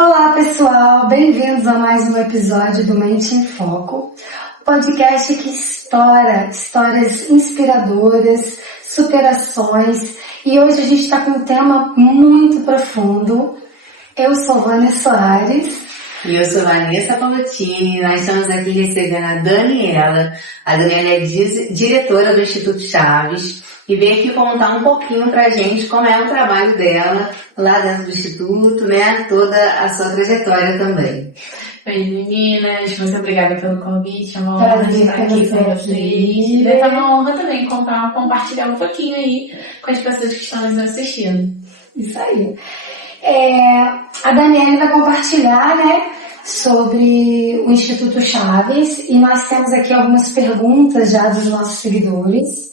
Olá pessoal, bem-vindos a mais um episódio do Mente em Foco, podcast que estoura histórias inspiradoras, superações, e hoje a gente está com um tema muito profundo. Eu sou Vanessa Soares. E eu sou Vanessa Palotini. Nós estamos aqui recebendo a Daniela. A Daniela é diretora do Instituto Chaves e veio aqui contar um pouquinho pra gente como é o trabalho dela lá dentro do Instituto, né? Toda a sua trajetória também. Oi meninas, muito obrigada pelo convite, é uma honra estar aqui com vocês. É uma honra também compartilhar um pouquinho aí com as pessoas que estão nos assistindo. Isso aí. A Daniela vai compartilhar, né, sobre o Instituto Chaves, e nós temos aqui algumas perguntas já dos nossos seguidores.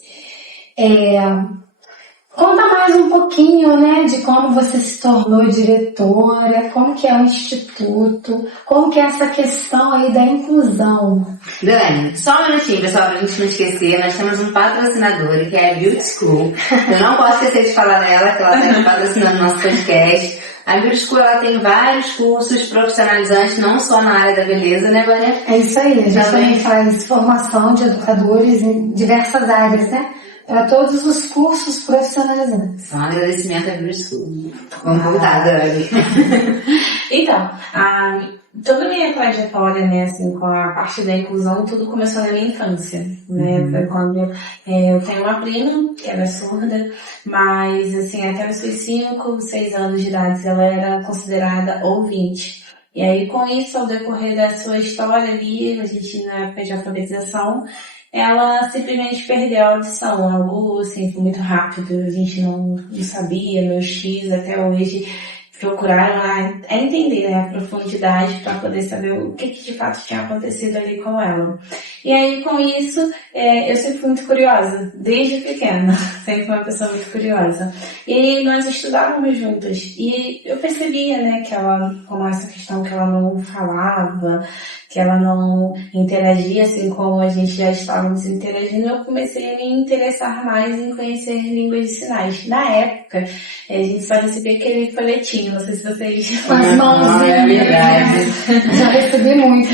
Conta mais um pouquinho, né, de como você se tornou diretora, como que é o Instituto, como que é essa questão aí da inclusão. Dani, só um minutinho, pessoal, pra gente não esquecer, nós temos um patrocinador, que é a Beauty School. Eu não posso esquecer de falar dela, que ela está patrocinando o nosso podcast. A Beauty School, ela tem vários cursos profissionalizantes, não só na área da beleza, né, Vânia? É isso aí, a gente também faz formação de educadores em diversas áreas, né? Para todos os cursos profissionalizantes. Um agradecimento à Beauty School. Vamos voltar, Dani. Então, toda a minha trajetória, né, assim, com a parte da inclusão, tudo começou na minha infância, né? Foi quando eu tenho uma prima, que era surda, mas, assim, até os seus 5, 6 anos de idade, ela era considerada ouvinte. E aí, com isso, ao decorrer da sua história ali, a gente, na época de alfabetização, ela simplesmente perdeu a audição, algo assim, foi muito rápido, a gente não sabia, meus tios até hoje procuraram a entender, né, a profundidade para poder saber o que de fato tinha acontecido ali com ela. E aí com isso, eu sempre fui muito curiosa, desde pequena, sempre fui uma pessoa muito curiosa. E nós estudávamos juntas e eu percebia, né, que ela, como essa questão que ela não falava, que ela não interagia assim como a gente já estávamos interagindo, eu comecei a me interessar mais em conhecer línguas de sinais. Na época, a gente só recebia aquele folhetinho, não sei se vocês... Com as mãozinhas, é verdade. Já recebi muito.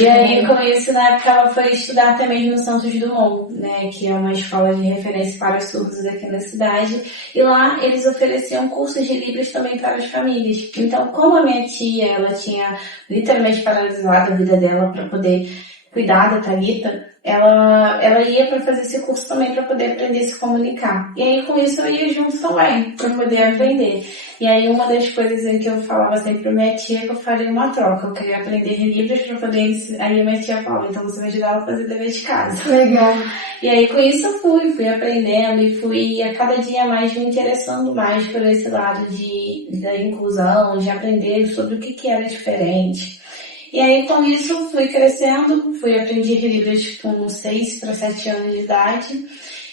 E aí, com isso, na época, ela foi estudar até mesmo no Santos Dumont, né, que é uma escola de referência para os surdos aqui na cidade, e lá eles ofereciam cursos de Libras também para as famílias. Então, como a minha tia, ela tinha literalmente paralisado a vida dela para poder cuidar da Thalita, ela ia para fazer esse curso também para poder aprender a se comunicar. E aí com isso eu ia junto também, para poder aprender. E aí uma das coisas em que eu falava sempre para minha tia, que eu faria uma troca. Eu queria aprender Libras para poder... Aí a minha tia falou, então você vai ajudar ela a fazer dever de casa. Legal. E aí com isso eu fui aprendendo e fui a cada dia mais me interessando mais por esse lado da inclusão, de aprender sobre o que era diferente. E aí, com isso, fui crescendo, aprendi Libras com 6 para 7 anos de idade.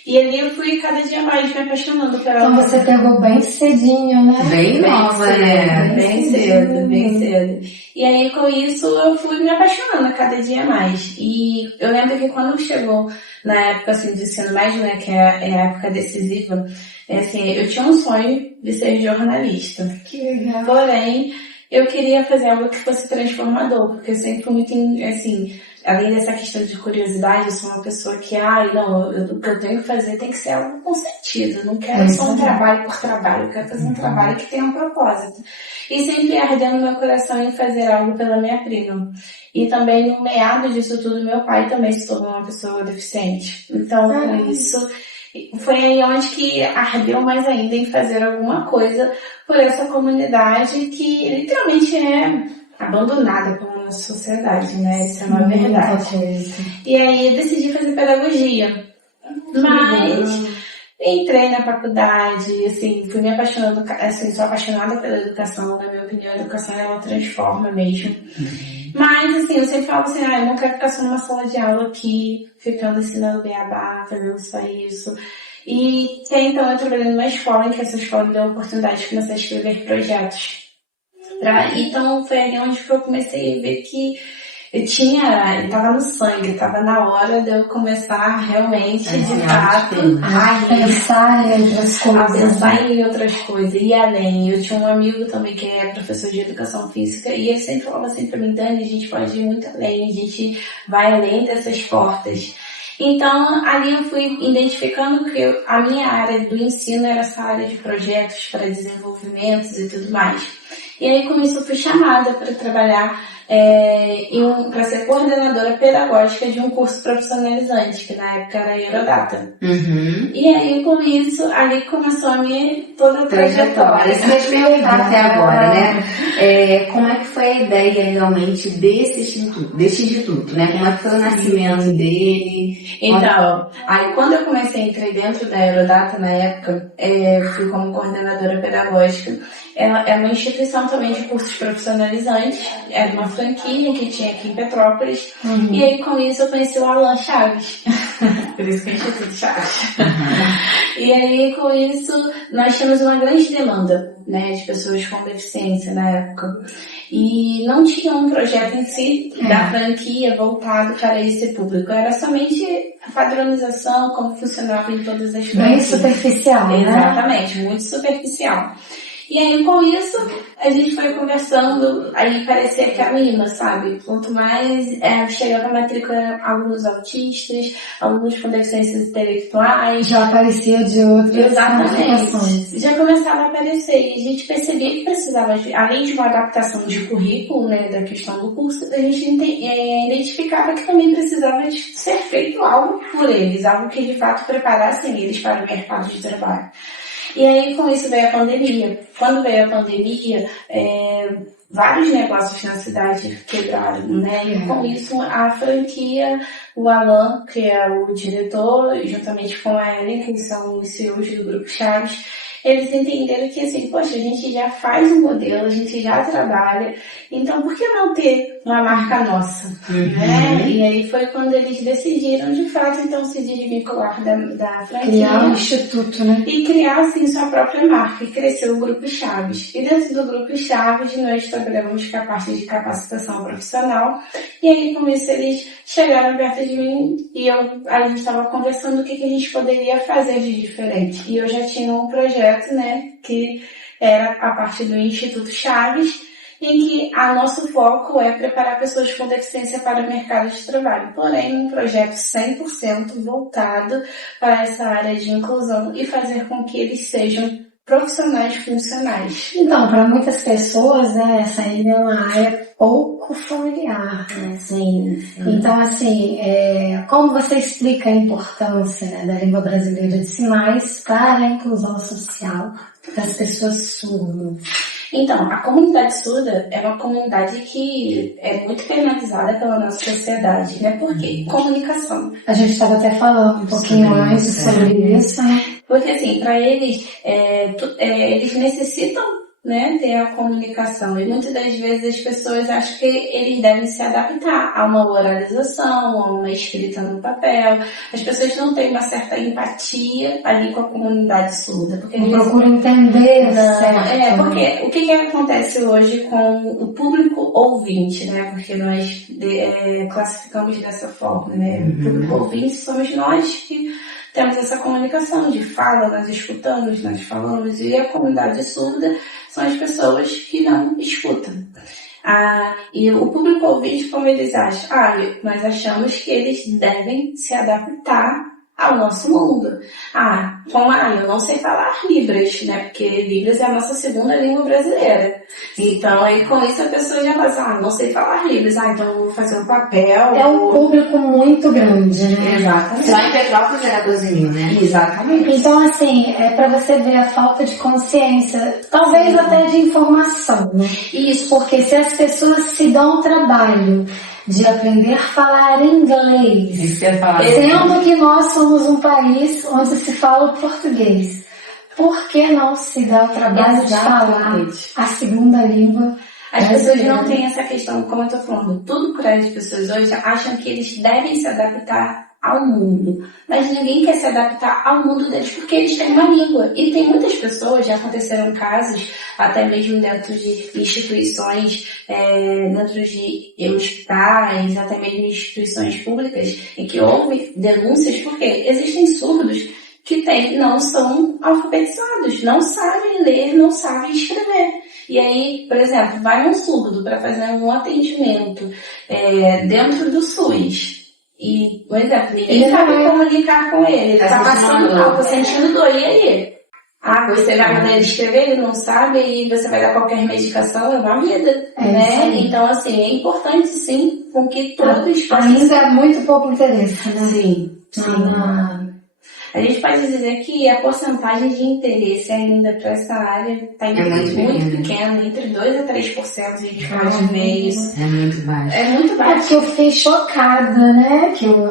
E ali eu fui cada dia mais me apaixonando pela... Então você pegou bem cedinho, né? Bem nova, né? Bem cedo. E aí, com isso, eu fui me apaixonando a cada dia mais. E eu lembro que quando chegou na época, assim, do ensino médio, né, que é a época decisiva, assim, eu tinha um sonho de ser jornalista. Que legal. Porém, eu queria fazer algo que fosse transformador, porque eu sempre fui muito, assim, além dessa questão de curiosidade, eu sou uma pessoa que, o que eu tenho que fazer tem que ser algo com sentido, eu não quero só um trabalho por trabalho, eu quero fazer um trabalho que tenha um propósito. E sempre ardendo meu coração em fazer algo pela minha prima. E também, no meado disso tudo, meu pai também se tornou uma pessoa deficiente. Então, com isso... Foi aí onde que ardeu mais ainda em fazer alguma coisa por essa comunidade que literalmente é abandonada pela nossa sociedade, né? Isso é uma verdade. E aí eu decidi fazer pedagogia. Mas entrei na faculdade, assim, fui me apaixonando, assim, sou apaixonada pela educação, na minha opinião, a educação ela transforma mesmo. Mas, assim, eu sempre falo assim, eu não quero ficar só numa sala de aula aqui, ficando ensinando beabá, fazendo só isso. E então eu trabalhei numa escola, em que essa escola me deu a oportunidade de começar a escrever projetos. Então foi ali onde eu comecei a ver que Tava no sangue, tava na hora de eu começar realmente, de fato, a pensar em outras coisas. A pensar em outras coisas, e além. Eu tinha um amigo também que é professor de educação física, e ele sempre falava assim pra mim: Dani, a gente pode ir muito além, a gente vai além dessas portas. Então, ali eu fui identificando que a minha área do ensino era essa área de projetos para desenvolvimentos e tudo mais. E aí, com isso, eu fui chamada para trabalhar para ser coordenadora pedagógica de um curso profissionalizante, que na época era Aerodata. E aí, com isso, ali começou a minha toda a trajetória. Isso que eu ia te perguntar até agora, né? Como é que foi a ideia realmente desse instituto, né? Como é que foi o nascimento dele? Então, aí quando eu entrei dentro da Aerodata na época, fui como coordenadora pedagógica. É uma instituição também de cursos profissionalizantes, era uma franquia que tinha aqui em Petrópolis, e aí com isso eu conheci o Alan Chaves, por isso que é o Instituto Chaves. E aí com isso nós tínhamos uma grande demanda, né, de pessoas com deficiência na época, e não tinha um projeto em si da franquia voltado para esse público, era somente a padronização, como funcionava em todas as franquias. Bem superficial, né? Exatamente, muito superficial. E aí, com isso, a gente foi conversando, aí parecia que anima, sabe? Quanto mais chegava a matrícula alunos autistas, alunos com deficiências intelectuais. Já aparecia de outras Exatamente. Já começava a aparecer. E a gente percebia que precisava, além de uma adaptação de currículo, né, da questão do curso, a gente identificava que também precisava de ser feito algo por eles, algo que de fato preparassem eles para o mercado de trabalho. E aí, com isso, veio a pandemia. Quando veio a pandemia, vários negócios na cidade quebraram, né? E com isso, a franquia, o Alan, que é o diretor, juntamente com a Ellen, que são os CEOs do Grupo Chaves, eles entenderam que, assim, poxa, a gente já faz um modelo, a gente já trabalha, então por que não ter uma marca nossa? Né? E aí foi quando eles decidiram, de fato, então, se desvincular da franquia. Criar um instituto, né? E criar, assim, sua própria marca, e cresceu o Grupo Chaves. E dentro do Grupo Chaves, nós trabalhamos com a parte de capacitação profissional, e aí, com isso, eles chegaram perto de mim, e a gente estava conversando o que a gente poderia fazer de diferente. E eu já tinha um projeto, né, que era a parte do Instituto Chaves, em que nosso foco é preparar pessoas com deficiência para o mercado de trabalho, porém um projeto 100% voltado para essa área de inclusão e fazer com que eles sejam profissionais funcionais. Então, para muitas pessoas, né, essa ainda é uma área pouco familiar. Sim. Então, assim, como você explica a importância, né, da língua brasileira de sinais para a inclusão social das pessoas surdas? Então, a comunidade surda é uma comunidade que é muito penalizada pela nossa sociedade, né? Por quê? Comunicação. A gente estava até falando um pouquinho antes sobre isso, né? Porque, assim, para eles, eles necessitam, né, ter a comunicação. E muitas das vezes as pessoas acham que eles devem se adaptar a uma oralização, a uma escrita no papel. As pessoas não têm uma certa empatia ali com a comunidade surda. Porque não procuram entender, certo? Porque o que acontece hoje com o público ouvinte, né? Porque nós classificamos dessa forma, né? O público ouvinte somos nós que temos essa comunicação de fala, nós escutamos, nós falamos, e a comunidade surda são as pessoas que não escutam. E o público ouvinte, como eles acham? Nós achamos que eles devem se adaptar ao nosso mundo. Eu não sei falar Libras, né? Porque Libras é a nossa segunda língua brasileira. Então, aí com isso a pessoa já fala não sei falar Libras, então eu vou fazer um papel. É um público muito grande, né? Exatamente. Só em Petrópolis era 12 mil, né? Exatamente. Então, assim, para você ver a falta de consciência, talvez até de informação, né? Isso. Porque se as pessoas se dão o trabalho de aprender a falar inglês, sendo que nós somos um país onde se fala o português, por que não se dá o trabalho de falar a segunda língua? As pessoas não têm essa questão, como eu estou falando, tudo por aí as pessoas hoje acham que eles devem se adaptar ao mundo, mas ninguém quer se adaptar ao mundo deles porque eles têm uma língua. E tem muitas pessoas, já aconteceram casos, até mesmo dentro de instituições, dentro de hospitais, até mesmo instituições públicas, em que houve denúncias porque existem surdos que não são alfabetizados, não sabem ler, não sabem escrever. E aí, por exemplo, vai um surdo para fazer um atendimento dentro do SUS. E, por exemplo, ninguém sabe comunicar com ele. Ele tá passando mal, tá sentindo dor. E aí? Você vai mandar ele escrever, ele não sabe, e você vai dar qualquer medicação, é uma vida, né? Então, assim, é importante, sim, com que todos possam... Ainda é muito pouco interesse, né? Sim. A gente pode dizer que a porcentagem de interesse ainda para essa área está muito pequena, entre 2% a 3% a gente pode ver isso. É muito baixo. É muito baixo. Porque eu fiquei chocada, né? Que eu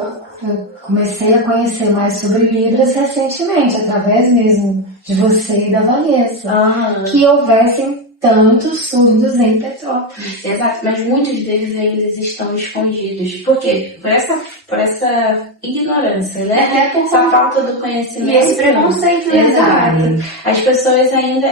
comecei a conhecer mais sobre Libras recentemente, através mesmo de você e da Vanessa. Que houvessem tantos surdos em Petrópolis. Exato, mas muitos deles eles estão escondidos. Por quê? Por essa ignorância, né? Por essa falta do conhecimento. E esse preconceito, né? Exato. As pessoas ainda,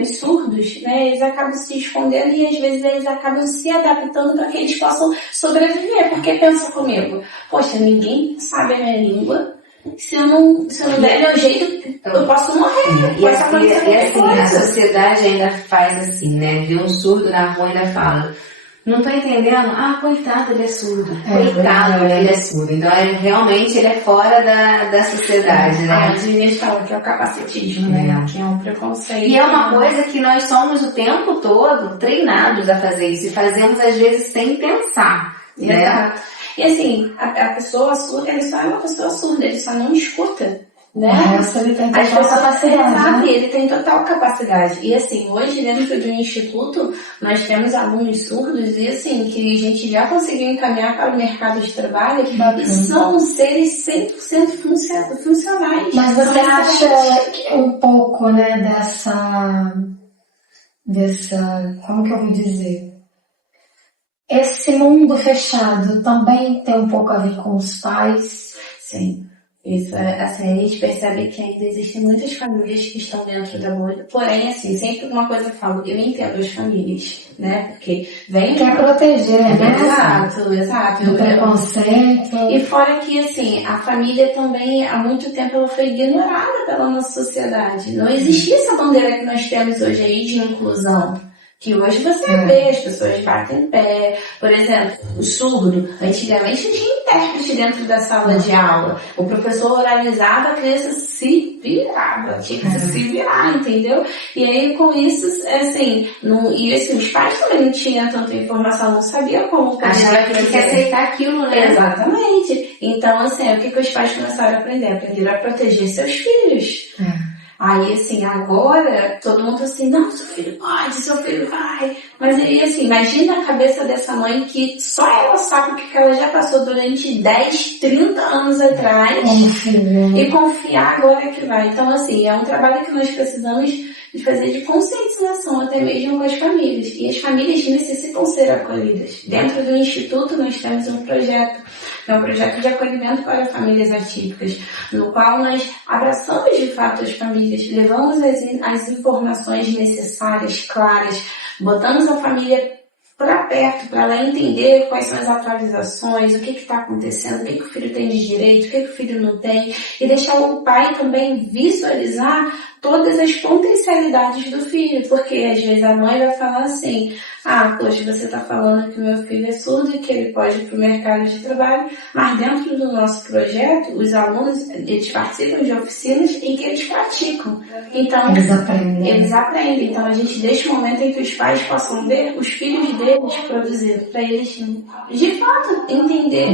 os surdos, né? Eles acabam se escondendo e às vezes eles acabam se adaptando para que eles possam sobreviver. Porque pensa comigo, poxa, ninguém sabe a minha língua. Se eu não der meu jeito, eu posso morrer. E assim, a sociedade ainda faz assim, né? Vê um surdo na rua e ainda fala, não tô entendendo, coitado, ele é surdo. Coitado, ele é surdo. Então, realmente, ele é fora da sociedade, né? A gente fala que é o capacitismo, né? Que é um preconceito. E é uma coisa que nós somos o tempo todo treinados a fazer isso. E fazemos, às vezes, sem pensar, né? Exato. E assim, a pessoa surda, ele só é uma pessoa surda, ele só não escuta, né? Ele tem total capacidade. Ele tem total capacidade. E assim, hoje dentro do instituto, nós temos alunos surdos e assim, que a gente já conseguiu encaminhar para o mercado de trabalho e são seres 100% funcionais. Mas você acha que um pouco, né, dessa, como que eu vou dizer? Esse mundo fechado também tem um pouco a ver com os pais? Sim. Isso, assim, a gente percebe que ainda existem muitas famílias que estão dentro da bolha. Porém, assim, sempre uma coisa eu falo, eu entendo as famílias, né? Porque vem... Quer proteger, né? Exato. Do preconceito. E fora que, assim, a família também, há muito tempo, ela foi ignorada pela nossa sociedade. Não existia essa bandeira que nós temos hoje aí de inclusão. Que hoje você vê, as pessoas batem pé. Por exemplo, o surdo, antigamente tinha intérprete dentro da sala de aula. O professor oralizava, a criança se virava, tinha que se virar, entendeu? E aí com isso, assim, os pais também não tinham tanta informação, não sabiam como achava que tinha que aceitar aquilo, né? Exatamente. Então, assim, o que os pais começaram a aprender? Aprenderam a proteger seus filhos. Aí, assim, agora, todo mundo assim, não, seu filho pode, seu filho vai. Mas aí, assim, imagina a cabeça dessa mãe que só ela sabe o que ela já passou durante 10, 30 anos atrás. E confiar agora que vai. Então, assim, é um trabalho que nós precisamos de fazer de conscientização até mesmo com as famílias. E as famílias necessitam ser acolhidas. Dentro do Instituto, nós temos um projeto. É um projeto de acolhimento para famílias atípicas, no qual nós abraçamos de fato as famílias, levamos as informações necessárias, claras, botamos a família para perto, para ela entender quais são as atualizações, o que está acontecendo, o que o filho tem de direito, o que o filho não tem, e deixar o pai também visualizar todas as potencialidades do filho, porque às vezes a mãe vai falar assim, poxa, você está falando que o meu filho é surdo e que ele pode ir para o mercado de trabalho, mas dentro do nosso projeto, os alunos, eles participam de oficinas em que eles praticam. Então, eles aprendem. Então, a gente deixa um momento em que os pais possam ver os filhos deles produzir, para eles, de fato, entender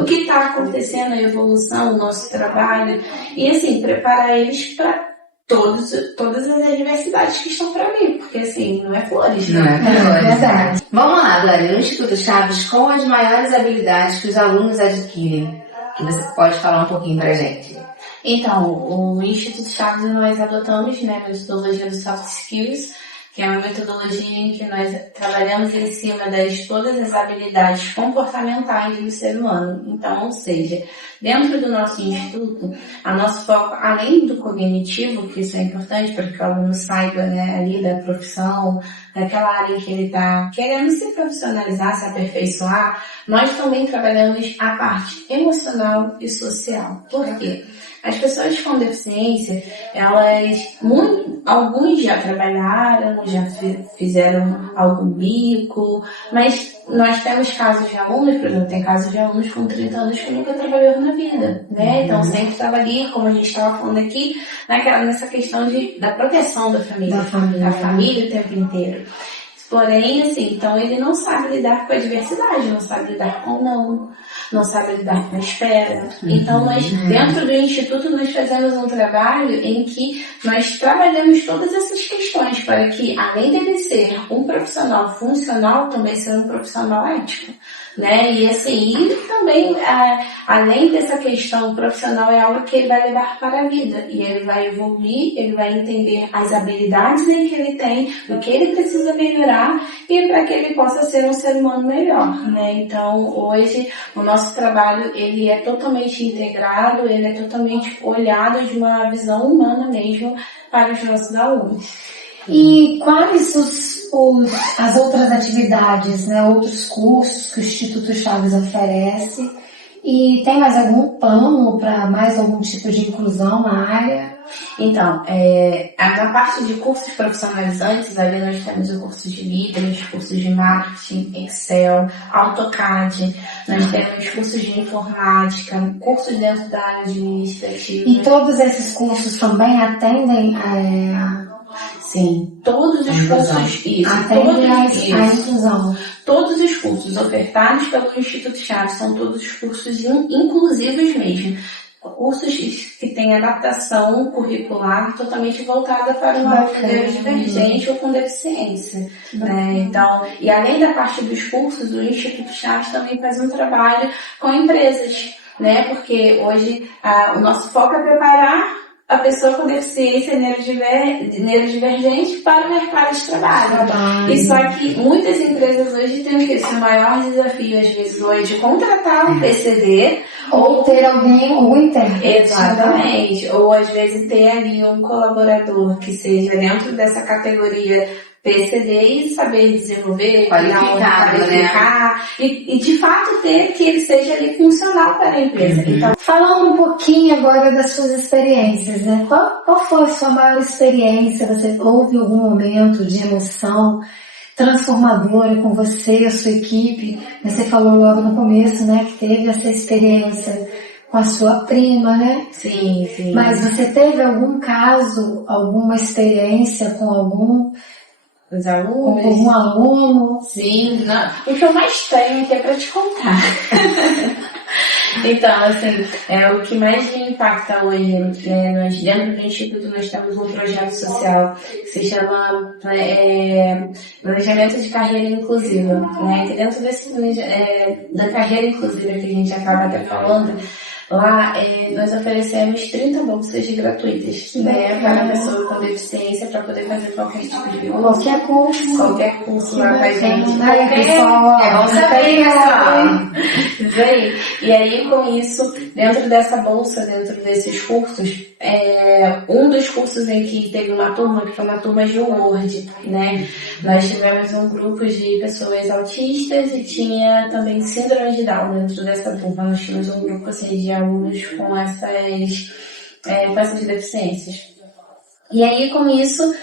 o que está acontecendo, a evolução, o nosso trabalho, e assim, preparar eles para todas as adversidades que estão para mim, porque assim, não é flores, né? Não é flores. Verdade. Vamos lá, Dani, no Instituto Chaves, quais as maiores habilidades que os alunos adquirem? Que você pode falar um pouquinho pra gente. Então, o Instituto Chaves nós adotamos, né, a metodologia dos soft skills, que é uma metodologia em que nós trabalhamos em cima de todas as habilidades comportamentais do ser humano. Então, ou seja, dentro do nosso instituto, a nosso foco, além do cognitivo, que isso é importante para que o aluno saiba, né, ali da profissão, daquela área em que ele está querendo se profissionalizar, se aperfeiçoar, nós também trabalhamos a parte emocional e social. Por quê? As pessoas com deficiência, alguns já trabalharam, já fizeram algum bico, mas nós temos casos de alunos, por exemplo, tem casos de alunos com 30 anos que nunca trabalharam na vida, né? Então sempre estava ali, como a gente estava falando aqui, nessa questão da proteção da família, da família o tempo inteiro. Porém, assim, então ele não sabe lidar com a diversidade, não sabe lidar com o não sabe lidar com a espera. Então, nós, dentro do Instituto, nós fazemos um trabalho em que nós trabalhamos todas essas questões para que, além dele ser um profissional funcional, também ser um profissional ético, né? E assim, e também, além dessa questão profissional, é algo que ele vai levar para a vida. E ele vai evoluir, ele vai entender as habilidades em que ele tem, o que ele precisa melhorar, e para que ele possa ser um ser humano melhor, né? Então, hoje, o nosso trabalho, ele é totalmente integrado, ele é totalmente olhado de uma visão humana mesmo para os nossos alunos. E quais as outras atividades, né, outros cursos que o Instituto Chaves oferece? E tem mais algum plano para mais algum tipo de inclusão na área? Então, na parte de cursos profissionalizantes, ali nós temos o curso de Libras, cursos de Marketing, Excel, AutoCAD, nós temos cursos de Informática, cursos dentro da área administrativa. E todos esses cursos também atendem Sim, todos os cursos, atendem a inclusão. Todos os cursos ofertados pelo Instituto Chaves são todos cursos inclusivos mesmo. Cursos que têm adaptação curricular totalmente voltada para uma aluno neurodivergente ou com deficiência. Né? Então, e além da parte dos cursos, o Instituto Chaves também faz um trabalho com empresas, né? Porque hoje o nosso foco é preparar a pessoa com deficiência neurodivergente para o mercado de trabalho. E só que muitas empresas hoje têm que esse maior desafio, às vezes, hoje, contratar um PCD ou ter algum intérprete. Exatamente. Ou às vezes ter ali um colaborador que seja dentro dessa categoria PCD e saber desenvolver, qualificar, né? E de fato ter que ele seja ali funcional para a empresa. Então, falando um pouquinho agora das suas experiências, né? Qual foi a sua maior experiência? Você houve algum momento de emoção transformadora com você, a sua equipe? Você falou logo no começo, né, que teve essa experiência com a sua prima, né? Sim, sim. Mas você teve algum caso, alguma experiência com algum aluno? Sim, não. O que eu mais tenho aqui é para te contar. Então, assim, o que mais me impacta hoje, nós dentro do Instituto nós temos um projeto social que se chama Planejamento de Carreira Inclusiva, né? Que dentro desse da carreira inclusiva que a gente acaba até falando, lá nós oferecemos 30 bolsas gratuitas, né, para a pessoa com deficiência para poder fazer qualquer tipo de curso. Qualquer curso lá com a gente. Bom saber, pessoal. Isso aí. E aí, com isso, dentro dessa bolsa, dentro desses cursos, um dos cursos em que teve uma turma, que foi uma turma de Word, né? Nós tivemos um grupo de pessoas autistas e tinha também síndrome de Down dentro dessa turma. Nós tínhamos um grupo assim, de alunos com essas deficiências. E aí, com isso,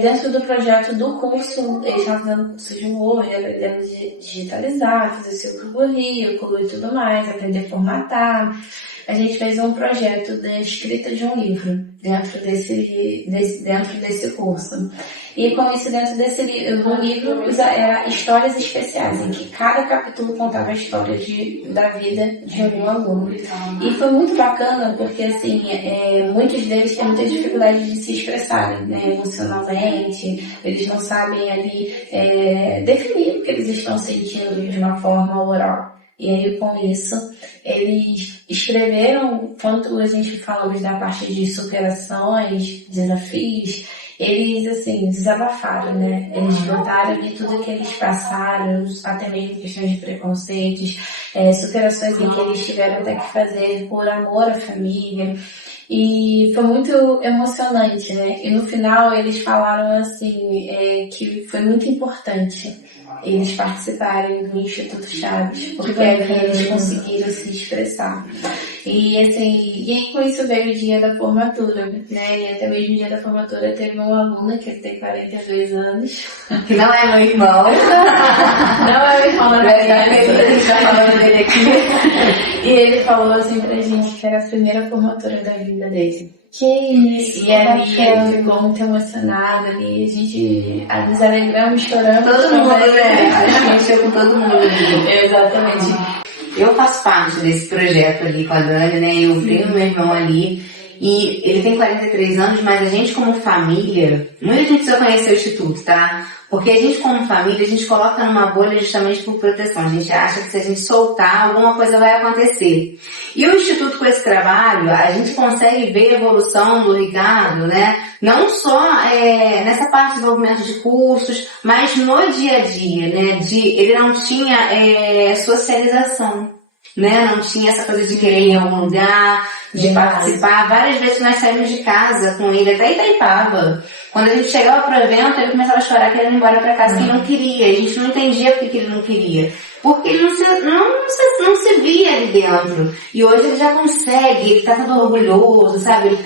dentro do projeto do curso, eles estavam fazendo curso de Word, aprendendo a digitalizar, fazer seu currículo e tudo mais, aprender a formatar. A gente fez um projeto de escrita de um livro dentro desse curso. E com isso, dentro desse livro, eram histórias especiais, em que cada capítulo contava a história da vida de algum aluno. E foi muito bacana, porque assim, muitos deles têm muita dificuldade de se expressarem, né, emocionalmente, eles não sabem ali definir o que eles estão sentindo de uma forma oral. E aí, com isso, eles escreveram, quando a gente falamos da parte de superações, desafios, eles, assim, desabafaram, né? Eles contaram de tudo que eles passaram, até mesmo questões de preconceitos, superações em que eles tiveram até que fazer por amor à família. E foi muito emocionante, né? E no final eles falaram assim, que foi muito importante eles participarem do Instituto Chaves, porque ali eles conseguiram se expressar. E assim, e aí com isso veio o dia da formatura, né? E até mesmo o dia da formatura teve uma aluna que tem 42 anos. Que não é meu irmão. Não é meu irmão, na verdade. A gente tá falando dele aqui. E ele falou assim pra gente que era a primeira formatura da vida dele. Que isso, E ali ele ficou muito emocionado ali, nos alegramos, choramos. Todo mundo, né? A gente com todo mundo. Exatamente. Eu faço parte desse projeto ali com a Dani, né? Eu tenho meu irmão ali e ele tem 43 anos, mas a gente como família, muita gente precisa conhecer o Instituto, tá? Porque a gente como família, a gente coloca numa bolha justamente por proteção. A gente acha que se a gente soltar, alguma coisa vai acontecer. E o Instituto com esse trabalho, a gente consegue ver a evolução do Ricardo, né? Não só nessa parte de desenvolvimento de cursos, mas no dia a dia, né? Ele não tinha socialização, né? Não tinha essa coisa de querer ir em algum lugar, de participar. Várias vezes nós saímos de casa com ele, até Itaipava. Quando a gente chegava pro evento, ele começava a chorar que ele ia embora pra casa, que ele não queria. A gente não entendia por que ele não queria. Porque ele não se via ali dentro. E hoje ele já consegue, ele tá todo orgulhoso, sabe?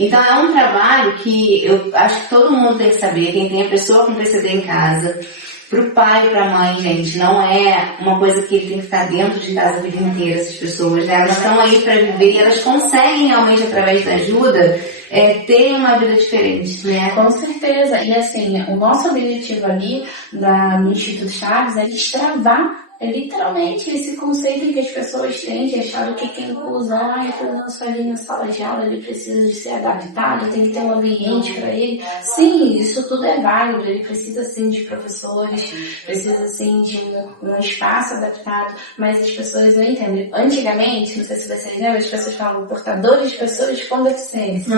Então é um trabalho que eu acho que todo mundo tem que saber, quem tem a pessoa com PCD em casa. Pro pai e pra mãe, gente, não é uma coisa que ele tem que estar dentro de casa a vida inteira, essas pessoas, né? Elas estão aí pra viver e elas conseguem realmente, através da ajuda, terem uma vida diferente, né? Com certeza. E assim, o nosso objetivo ali no Instituto Chaves é destravar literalmente esse conceito que as pessoas têm de achar que é inclusão, a inclusão só ali na sala de aula, ele precisa de ser adaptado, tem que ter um ambiente para ele. Sim, isso tudo é válido, ele precisa sim de professores, precisa sim de um espaço adaptado, mas as pessoas não entendem. Antigamente, não sei se vocês lembram, as pessoas falavam portadores de pessoas com deficiência.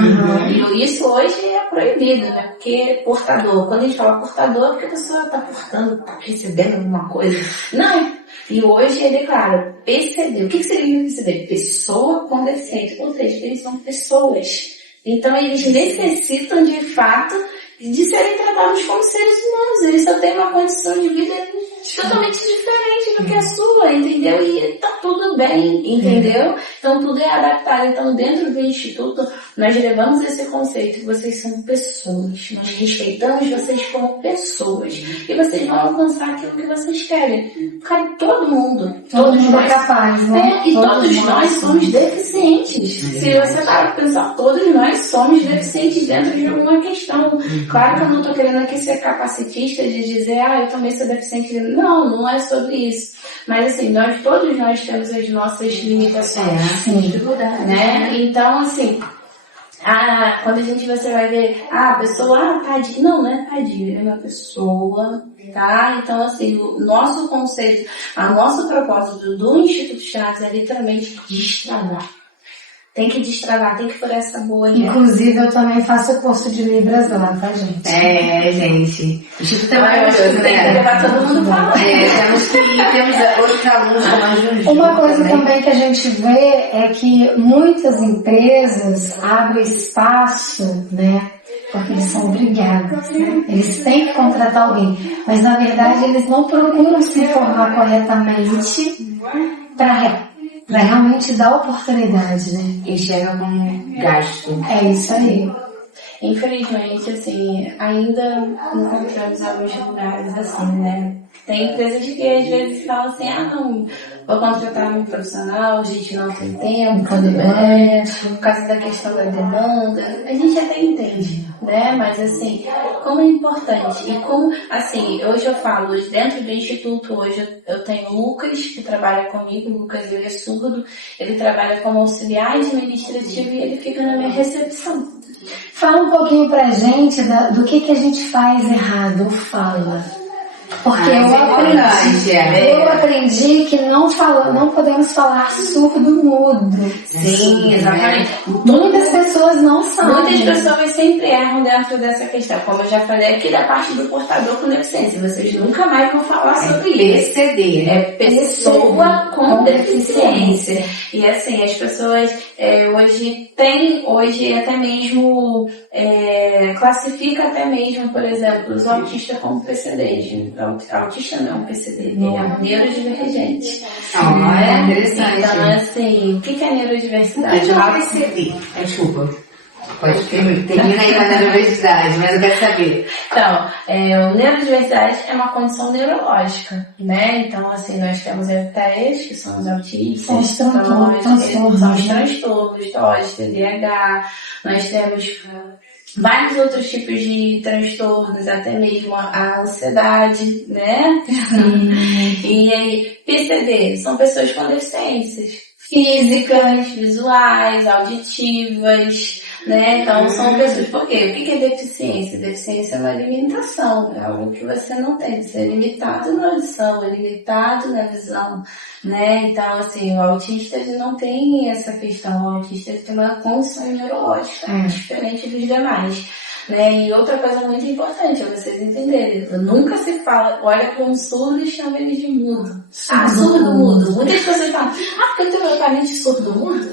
E isso hoje é proibido, né? Porque portador, quando a gente fala portador, é porque a pessoa está portando, está recebendo alguma coisa. Não. E hoje é declarado PCD. O que seria PCD? Pessoa com deficiência. Ou seja, eles são pessoas. Então eles necessitam de fato de serem tratados como seres humanos. Eles só têm uma condição de vida totalmente diferente do que a sua, entendeu? E tá tudo bem, entendeu? Então tudo é adaptado. Então dentro do Instituto nós levamos esse conceito, vocês são pessoas, nós respeitamos vocês como pessoas e vocês vão alcançar aquilo que vocês querem. Cara, todo mundo é capaz, né? E todos nós somos deficientes. Se você parar pra pensar, todos nós somos deficientes dentro de alguma questão. Claro que eu não tô querendo aqui ser capacitista de dizer, eu também sou deficiente. Não é sobre isso. Mas assim, todos nós temos as nossas limitações. Sim. Né? Então, assim, quando você vai ver, a pessoa, tadinha. Não é tadinha, é uma pessoa, tá? Então, assim, o nosso conceito, o nosso propósito do Instituto Chaves é literalmente destravar. Tem que destravar, tem que pôr essa bolha. Inclusive, eu também faço curso de Libras lá, tá, gente? Gente. O Instituto é maravilhoso, né? Tem que levar todo mundo pra lá. Temos outros alunos como a Juju. Uma coisa também que a gente vê é que muitas empresas abrem espaço, né? Porque eles são obrigados, né? Eles têm que contratar alguém. Mas, na verdade, eles não procuram se informar corretamente para realmente dar oportunidade, né? Eles chegam como gasto. É isso aí. Infelizmente, assim, ainda encontramos alguns lugares assim, né? Tem empresas que às vezes falam assim, não, vou contratar um profissional, a gente não tem tempo, por causa da questão da demanda, a gente até entende, né? Mas assim, como é importante, e como, assim, hoje eu falo, dentro do Instituto, hoje eu tenho o Lucas, que trabalha comigo, o Lucas ele é surdo, ele trabalha como auxiliar administrativo e ele fica na minha recepção. Fala um pouquinho pra gente do que a gente faz errado, ou fala. Porque eu é. aprendi que não podemos falar surdo-mudo. Sim, exatamente. Muitas pessoas não sabem. Muitas pessoas sempre erram dentro dessa questão. Como eu já falei aqui da parte do portador com deficiência. Vocês nunca mais vão falar sobre isso. PCD. É pessoa com deficiência. E assim, as pessoas hoje até mesmo classifica até mesmo, por exemplo, os autistas como PCD. Autista não é um PCD, ele é neurodivergente. Interessante. Então, assim, o que é neurodiversidade? Eu não percebi. Desculpa. Pode termina aí com a neurodiversidade, mas eu quero saber. Então, o neurodiversidade é uma condição neurológica, né? Então, assim, nós temos ETs, que são os autistas, são os transtornos, TOD, TDAH, nós temos vários outros tipos de transtornos, até mesmo a ansiedade, né? E aí, PCD são pessoas com deficiências físicas, visuais, auditivas, né? Então são pessoas, por quê? O que é deficiência? Deficiência é uma limitação, é algo que você não tem, você é limitado na audição, é limitado na visão, né? Então, assim, o autista ele não tem essa questão, o autista ele tem uma condição neurológica diferente dos demais. Né? E outra coisa muito importante é vocês entenderem, nunca se fala, olha para um surdo e chama ele de mudo. Surdo-mudo. Muitas pessoas falam, porque eu tenho meu parente surdo-mudo?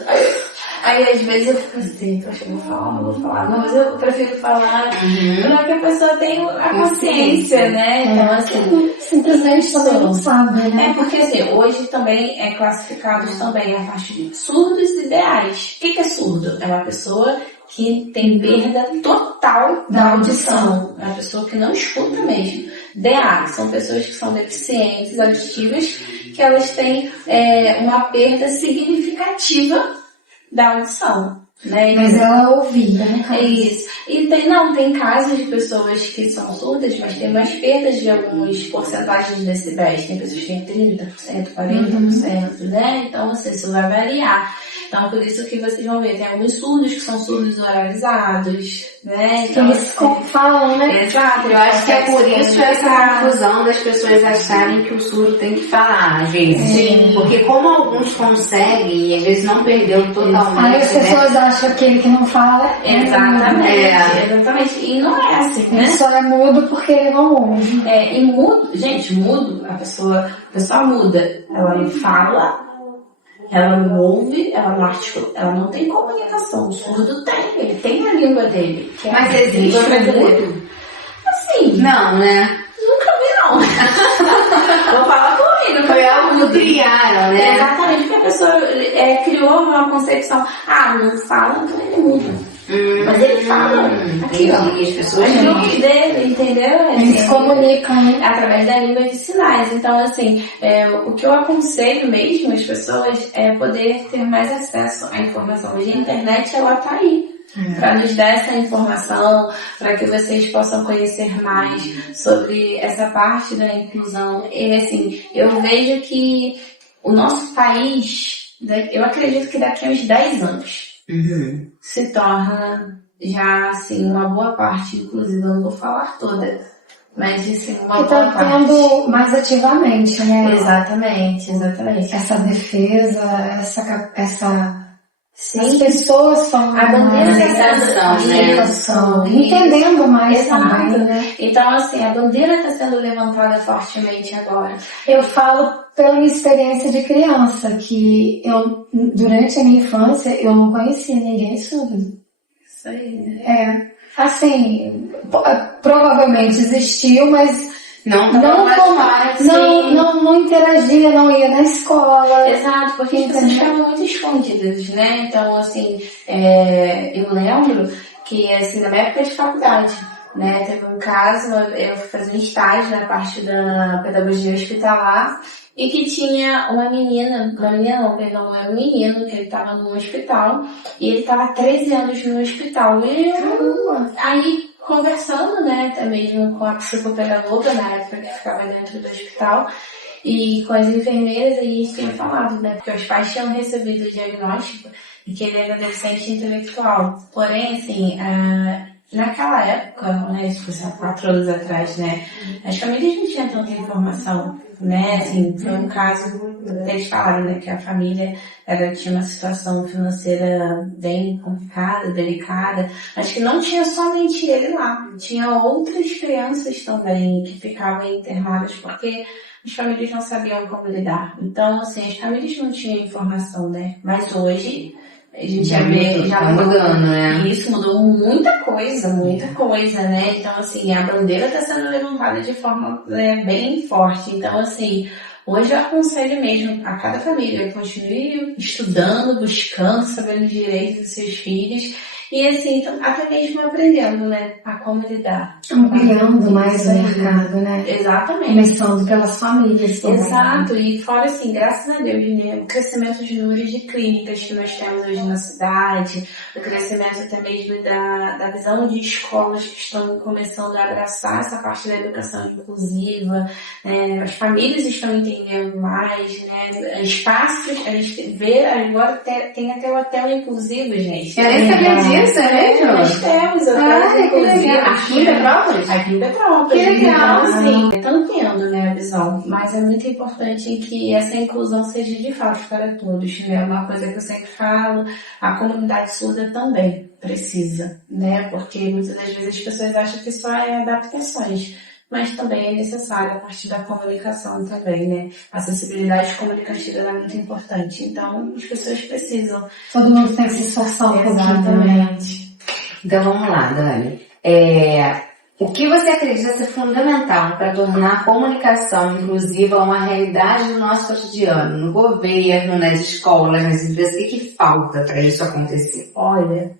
Aí às vezes eu fico assim, poxa, eu vou falar. Não, mas eu prefiro falar para que a pessoa tenha a consciência, né? Então, assim, simplesmente também não sabe, né? Porque assim, hoje também é classificado também a parte de surdos ideais. O que é surdo? É uma pessoa que tem perda total da audição. É uma pessoa que não escuta mesmo. DA são pessoas que são deficientes auditivas, que elas têm uma perda significativa da audição. Né? Mas ela ouvia, né? É isso. E tem casos de pessoas que são surdas, mas tem mais perdas de algumas porcentagens de decibéis. Tem pessoas que têm 30%, 40%, né? Então, assim, isso vai variar. Então, por isso que vocês vão ver, tem alguns surdos que são surdos oralizados, né? Então, eles falam, né? Exato. Eu acho que é por isso essa confusão das pessoas acharem que o surdo tem que falar, às vezes. Sim. Porque como alguns conseguem, e às vezes não perdeu totalmente. Aí as pessoas acham que aquele que não fala Exatamente. E não é assim, né? Ele só é mudo porque ele não ouve. E mudo, gente, mudo, a pessoa muda. Ela fala, ela não ouve, ela não articula, ela não tem comunicação. O surdo tem, ele tem a língua dele. Mas existe mudo? Assim. Não, né? Nunca vi, não. Vou falar por mim, não foi algo que criaram, né? Exatamente, porque a pessoa criou uma concepção, não fala, então ele muda. Mas ele fala aqui, ó. As pessoas dele, entendeu? Eles se comunicam, né? Através da língua de sinais. Então, assim, o que eu aconselho mesmo as pessoas é poder ter mais acesso à informação. Hoje a internet, ela tá aí. Para nos dar essa informação, para que vocês possam conhecer mais sobre essa parte da inclusão. E, assim, eu vejo que o nosso país, eu acredito que daqui a uns 10 anos, se torna já, assim, uma boa parte, inclusive, eu não vou falar toda, mas, assim, uma boa parte. Está tendo mais ativamente, né? Exatamente. Essa defesa, as pessoas falando a bandeira da educação, entendendo mais também, né? Então, assim, a bandeira está sendo levantada fortemente agora. Eu falo pela minha experiência de criança, que durante a minha infância, eu não conhecia ninguém surdo. Isso aí, né? Assim, provavelmente existiu, mas não interagia, não ia na escola. Exato, porque as pessoas ficavam muito escondidas, né? Então, assim, eu lembro que, assim, na minha época de faculdade, né, teve um caso, eu fazia um estágio na parte da pedagogia hospitalar, e que tinha um menino, que ele estava no hospital, e ele estava há 13 anos no hospital. E aí, conversando, né, até mesmo com a psicopedagoga, na época que ficava dentro do hospital, e com as enfermeiras, e a gente tinha falado, né, porque os pais tinham recebido o diagnóstico de que ele era deficiente intelectual. Porém, assim, naquela época, né, isso foi há 4 anos atrás, né, as famílias não tinham tanta informação, né, assim, foi um caso, eles falaram, né, que a família tinha uma situação financeira bem complicada, delicada, mas que não tinha somente ele lá, tinha outras crianças também que ficavam internadas porque as famílias não sabiam como lidar. Então, assim, as famílias não tinham informação, né, mas hoje a gente já mudando, né? E isso mudou muita coisa, né? Então, assim, a bandeira está sendo levantada de forma bem forte. Então, assim, hoje eu aconselho mesmo a cada família continue estudando, buscando, sabendo os direitos dos seus filhos e, assim, até mesmo aprendendo, né? A como lidar. Ampliando mais o mercado, né? Exatamente. Começando pelas famílias também. Exato, e fora assim, graças a Deus, né, o crescimento de números de clínicas que nós temos hoje na cidade, o crescimento até mesmo da visão de escolas que estão começando a abraçar essa parte da educação inclusiva, né, as famílias estão entendendo mais, né, espaços, a gente vê agora tem até o hotel inclusivo, gente. Eu nem sabia disso, é mesmo? Nós temos hotéis inclusivos. Aqui em Petrópolis? Aqui em Petrópolis. Que legal. Então, assim, estão tendo, né, a visão, mas é muito importante que essa inclusão seja de fato para todos, né, uma coisa que eu sempre falo, a comunidade surda também precisa, né, porque muitas das vezes as pessoas acham que só é adaptações, mas também é necessário a partir da comunicação também, né, a acessibilidade comunicativa é muito importante, então as pessoas precisam. Todo mundo tem que se esforçar um pouquinho. Exatamente. Então vamos lá, Dani. O que você acredita ser fundamental para tornar a comunicação inclusiva uma realidade do nosso cotidiano, no governo, nas escolas, nas empresas? O que falta para isso acontecer? Olha,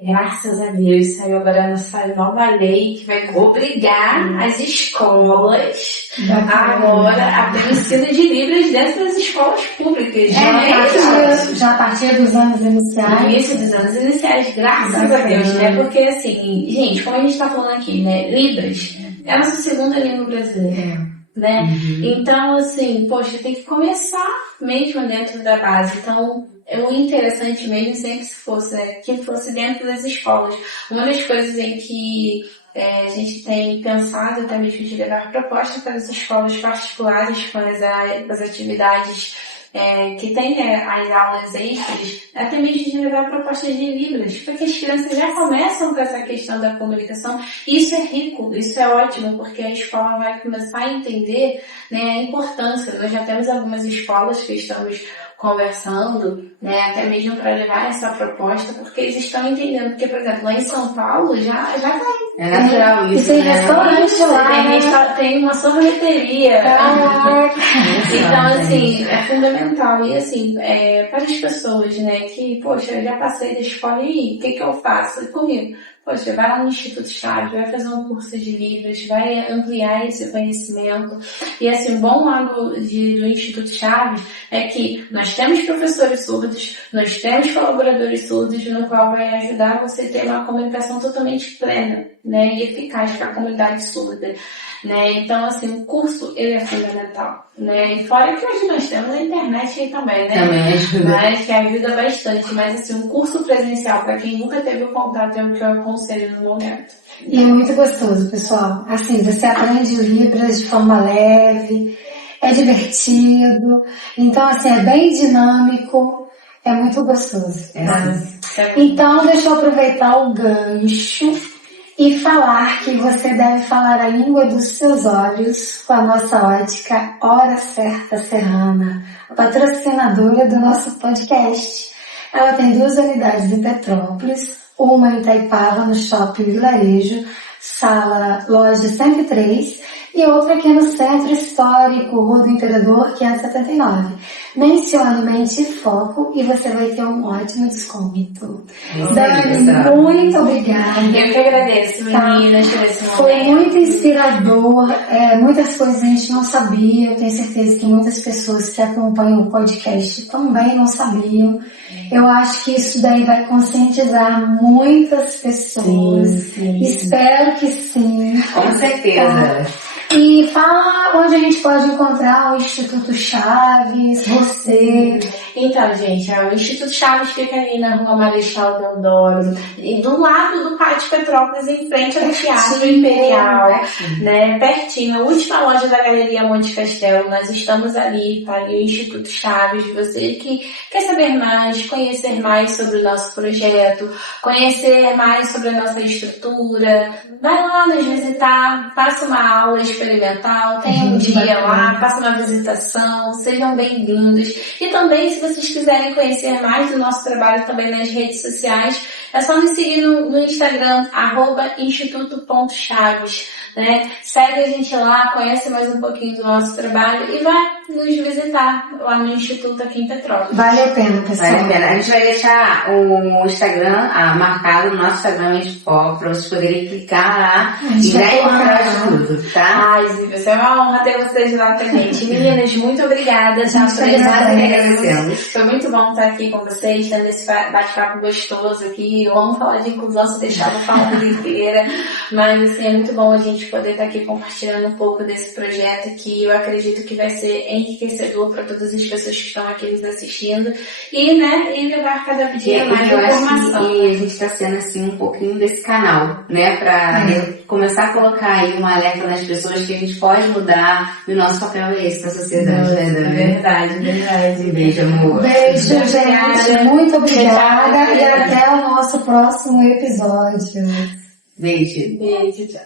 graças a Deus saiu agora nossa nova lei que vai obrigar as escolas agora a ter ensino de Libras dentro das escolas públicas. Já a partir dos anos iniciais. Início dos anos iniciais, graças a Deus, né? Porque assim, gente, como a gente tá falando aqui, né? Libras é a nossa segunda língua brasileira, né? Então, assim, poxa, tem que começar mesmo dentro da base. Então, o interessante mesmo sempre que fosse dentro das escolas. Uma das coisas em que a gente tem pensado até mesmo de levar proposta para as escolas particulares com as atividades que tem as aulas extras, até mesmo de levar propostas de Libras, porque as crianças já começam com essa questão da comunicação, e isso é rico, isso é ótimo, porque a escola vai começar a entender, né, a importância. Nós já temos algumas escolas que estamos conversando, né, até mesmo para levar essa proposta, porque eles estão entendendo, porque, por exemplo, lá em São Paulo já tem. É natural isso, tem né? restaurante lá, tem uma sorveteria. Então, assim, é fundamental. E, assim, para as pessoas, né, que, poxa, eu já passei da escola, e aí, o que eu faço? E comigo? Poxa, vai lá no Instituto Chaves, vai fazer um curso de Libras, vai ampliar esse conhecimento. E, assim, o bom lado do Instituto Chaves é que nós temos professores surdos, nós temos colaboradores surdos, no qual vai ajudar você a ter uma comunicação totalmente plena, né, e eficaz para a comunidade surda, né? Então, assim, o curso, ele é fundamental, né? E fora que hoje nós temos a internet aí também, né? Também ajuda. Mas que ajuda bastante, mas assim, um curso presencial, para quem nunca teve o contato, é o que eu aconselho no momento. E é muito gostoso, pessoal. Assim, você aprende Libras de forma leve, é divertido, então, assim, é bem dinâmico, é muito gostoso. Então, deixa eu aproveitar o gancho e falar que você deve falar a língua dos seus olhos com a nossa ótica Hora Certa Serrana, a patrocinadora do nosso podcast. Ela tem 2 unidades em Petrópolis, uma em Itaipava, no Shopping Vilarejo, loja 103, e outra aqui no Centro Histórico, Rua do Imperador, 579. Mencione Mente e Foco e você vai ter um ótimo desconto. Dani, muito obrigada. Eu que agradeço, meninas, por esse momento. Foi muito inspirador, muitas coisas a gente não sabia, eu tenho certeza que muitas pessoas que acompanham o podcast também não sabiam. Eu acho que isso daí vai conscientizar muitas pessoas. Sim. Espero que sim. Com certeza. E fala onde a gente pode encontrar o Instituto Chaves, você Então, gente, o Instituto Chaves fica ali na Rua Marechal Deodoro, e do lado do Pátio Petrópolis, em frente ao Teatro Imperial, né? Pertinho, a última loja da Galeria Monte Castelo. Nós estamos ali, tá ali o Instituto Chaves. Você que quer saber mais, conhecer mais sobre o nosso projeto, conhecer mais sobre a nossa estrutura, vai lá nos visitar, faça uma aula experimental, tenha um dia lá, faça uma visitação, sejam bem-vindos. E também, se vocês quiserem conhecer mais do nosso trabalho também nas redes sociais, é só nos seguir no Instagram, @instituto.chaves, né? Segue a gente lá, conhece mais um pouquinho do nosso trabalho e vai nos visitar lá no Instituto aqui em Petrópolis. Vale a pena, pessoal. Vale a pena. A gente vai deixar o Instagram marcado no nosso Instagram Mente de Foco, para vocês poderem clicar lá e já encontrar tudo, tá? Ai, Zívia, é uma honra ter vocês lá com a gente. Meninas, muito obrigada. Agradecemos. Foi muito bom estar aqui com vocês, tendo esse bate-papo gostoso aqui. Eu amo falar de inclusão, se deixar eu falar a vida inteira. Mas, assim, é muito bom a gente poder estar aqui compartilhando um pouco desse projeto que eu acredito que vai ser enriquecedor para todas as pessoas que estão aqui nos assistindo. E, né, e levar cada dia mais informação. E a gente está sendo, assim, um pouquinho desse canal, né? Para começar a colocar aí uma alerta nas pessoas que a gente pode mudar e o nosso papel é esse na sociedade, né, Dani? Verdade. Beijo, amor. Beijo, gente. Muito obrigada e até o nosso próximo episódio. Beijo. Beijo, tchau.